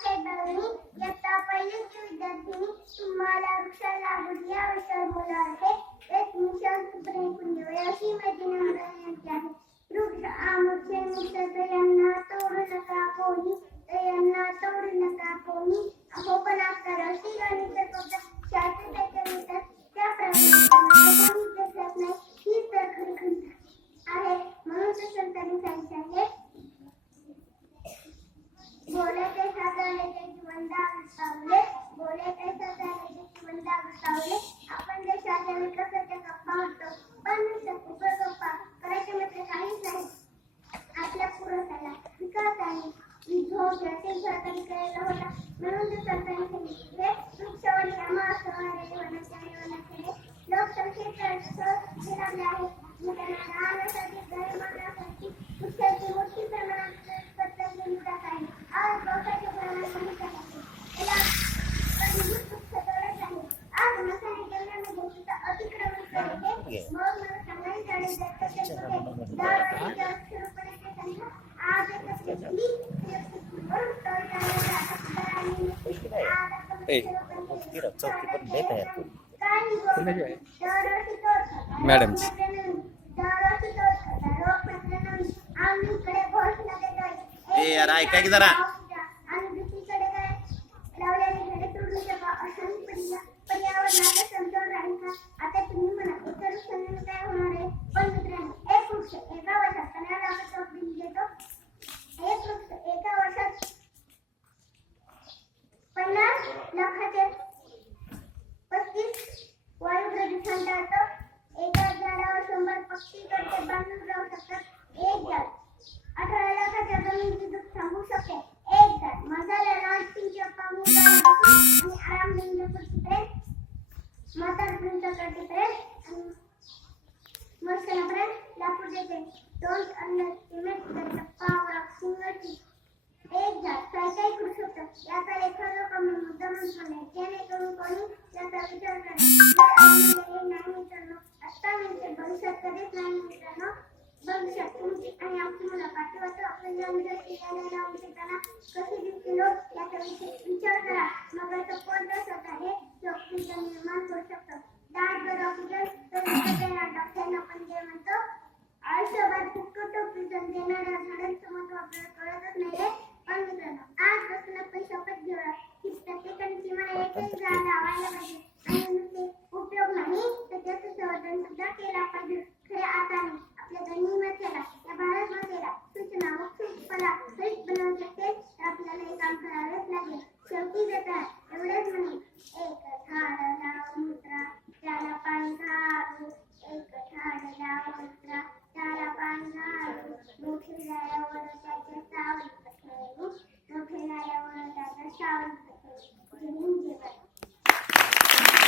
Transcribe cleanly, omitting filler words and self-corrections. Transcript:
खेळणी इयत्ता पहिलीची विद्यार्थिनी तुम्हाला वृक्ष लागवड या विषयावर बोलायचे. एक मिशन सुप्रीम पुण्य अशी माहिती यांची आहे. वृक्ष आमुचे निसर्ग यांना तोडू नका कोणी, यांना तोडू नका कोणी. अहोपणा करा अशी गाणी तर शास्त्री त्याच्या त्याप्रमाणे कोणी दिसत नाही ही तर खरी खरी आहे. म्हणून तर संतांनी सांगितले आहे, बोले ते साधारे ते जीवन दाखवले, बोले ते साधारे ते जीवन दाखवले. आपण देशाच्या विकासाच्या गप्पा म्हणतो, पण गप्पा करायचे मात्र काहीच नाही. आपल्या पुरुषाला विकासाने विधोग्यातील सहकारी करायला होता. म्हणून तर सरकारने सांगितले वृक्षवण यामासवारे वनाचार्य लोकसंख्येत झेलावले आहे. त्यांना राहण्यासाठी घर बांधण्यासाठी वृक्षाची मोठी प्रमाणात पद्धत केली जात आहे. आज पावसाचे प्रमाण कमी आहे. त्याला अधिभूत वृक्ष तोडत आहे. आज मसाले जंगलामध्ये तिथं अतिक्रमण करायचे. मग मला सांगायचं आणि दरवर्षी वृक्षारोपणाची संख्या आज मॅडम यार ऐका की जरा. पर्यावरणाचा समतोल राहील का? आता तुम्ही म्हणा उत्तर काय होणार आहे. पण मित्रांनो, एक वृक्ष एका वर्षात 15 लाखाचा ऑक्सिजन देतो. एक वृक्ष एका वर्षात 50 लाखाचे 35 वायू प्रदूषण टाळतो. एका झाडावर 100 पक्षी कडे बांधून राहू शकतात. एक झाड 18 लाखाच्या जमिनीची धूप थांबवू शकते. एक झाड मसाल्याला आणखीच्या पाणी आणि आराम देऊन पर्यंत म्हातारपर्यंत कधीपर्यंत मस्तनापर्यंत लाकूड देते. Don't underestimate the power of single tree. एक झाड काय काय करू शकतं याचा एखादा मुद्दा म्हणणे जेणेकरून कोणी याचा विचार करेल. नाही मित्रांनो, आता म्हणजे भविष्यात कधीच नाही मित्रांनो. भविष्यात तुमची आणि आमची मुलं पाठीवाचं आपल्याला शिकायला लावून शिकताना कशी दिसतील याचा विचार करा. मग असं कोणतं स्वतः आहे जो ऑक्सिजन निर्माण करू शकतो. दाट ऑक्सिजन तर डॉक्टरांना पण जे म्हणतो आयुष्यभर फुकट ऑक्सिजन देणाऱ्या झाडांचं महत्व आपल्याला कळतच नाहीये. पण मित्रांनो, आजपासून आपण शपथ घेऊया की प्रत्येकाने किमान एक झाड लावायला पाहिजे. आणि नुसते उपयोग नाही तर त्याचं संवर्धन सुद्धा केला पाहिजे. खऱ्या अर्थाने आपल्या गनिमतेला या भारत मातेला सूचना वृक्षोत्पाला हरित बनवू शकते तर आपल्याला हे काम करावेच लागेल. शेवटी देता एवढेच म्हणे, एक झाड लाव मित्रा त्याला पाणी घालू. एक झाड लाव मित्रा त्याला पाणी घालू. मोठी झाडावर त्याचे सावली